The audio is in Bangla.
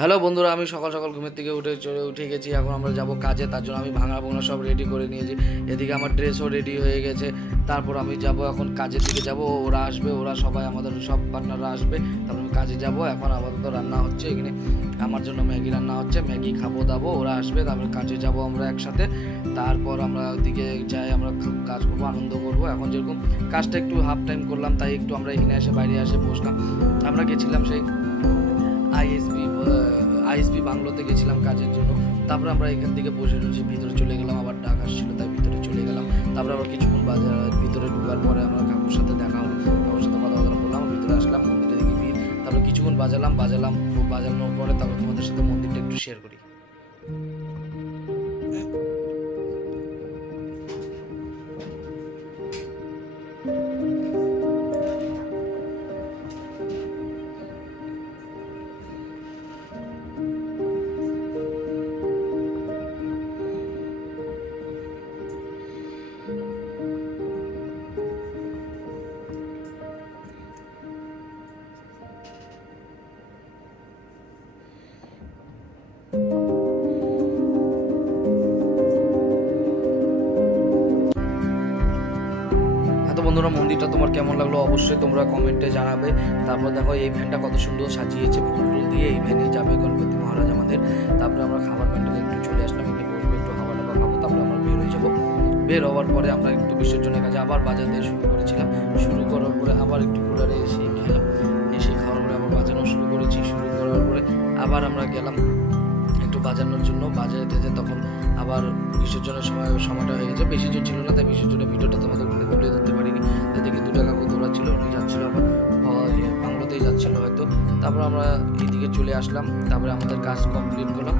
হ্যালো বন্ধুরা, আমি সকাল সকাল ঘুমের থেকে উঠে গেছি। এখন আমরা যাব কাজে, তার জন্য আমি ভাঙা ভোঙা সব রেডি করে নিয়েছি। এদিকে আমার ড্রেসও রেডি হয়ে গেছে। তারপর আমি যাব, এখন কাজের দিকে যাব। ওরা আসবে, ওরা সবাই আমাদের সব পার্টনাররা আসবে। তারপর আমি কাজে যাব। এখন আপাতত রান্না হচ্ছে এখানে, আমার জন্য ম্যাগি রান্না হচ্ছে, ম্যাগি খাবো দাবো। ওরা আসবে, তারপর কাজে যাব আমরা একসাথে। তারপর আমরা ওইদিকে যাই, আমরা কাজ করবো, আনন্দ করবো। এখন যেরকম কাজটা একটু হাফ টাইম করলাম, তাই একটু আমরা এখানে এসে বাইরে এসে বসলাম। আমরা গেছিলাম সেই আইএসপি বাংলোতে গেছিলাম কাজের জন্য। তারপরে আমরা এখান থেকে বসে রয়েছি, ভিতরে চলে গেলাম। আবার ডাক আসছিলো তাই ভিতরে চলে গেলাম। তারপরে আবার কিছুক্ষণ ভিতরে ঢোকার পরে আমার কাকুর সাথে দেখা হলো, কাকুর সাথে কথাবার্তা বললাম, ভিতরে আসলাম, মন্দিরে দেখি ভিড়। তারপরে কিছুক্ষণ বাজানোর পরে তারপর তোমাদের সাথে মন্দিরটা একটু শেয়ার করি। তো বন্ধুরা, মন্দিরটা তোমার কেমন লাগলো অবশ্যই তোমরা কমেন্টে জানাবে। তারপর দেখো এই ভ্যানটা কত সুন্দর সাজিয়েছে, ফুল টুল দিয়ে। এই ভ্যানে যাবে গণপতি মহারাজ আমাদের। তারপরে আমরা খাবার প্যান্ডেলে একটু চলে আসলাম, এখানে বসবো, একটু খাবার দাবার খাবো। তারপরে আমরা বের হয়ে যাবো। বের হওয়ার পরে আমরা একটু বিসর্জনের কাজে আবার বাজার দিয়ে শুরু করেছিলাম। শুরু করার পরে আবার একটু কুলারে এসে খেলাম, এসে খাওয়ার পরে আবার বাজানো শুরু করেছি। শুরু করার পরে আবার আমরা গেলাম একটু বাজানোর জন্য। বাজাতে যে তখন আবার বিসর্জনের সময়টা হয়ে গেছে। বেশি জন ছিল না, তাই বিসর্জনের ভিডিওটা তোমাদের ওখানে তুলে ধরতে পারিনি। দেখি দুটা কাকু দৌড়াচ্ছিল, উনি যাচ্ছিল আবার বাংলোতেই যাচ্ছিল হয়তো। তারপর আমরা এইদিকে চলে আসলাম। তারপরে আমাদের কাজ কমপ্লিট করলাম।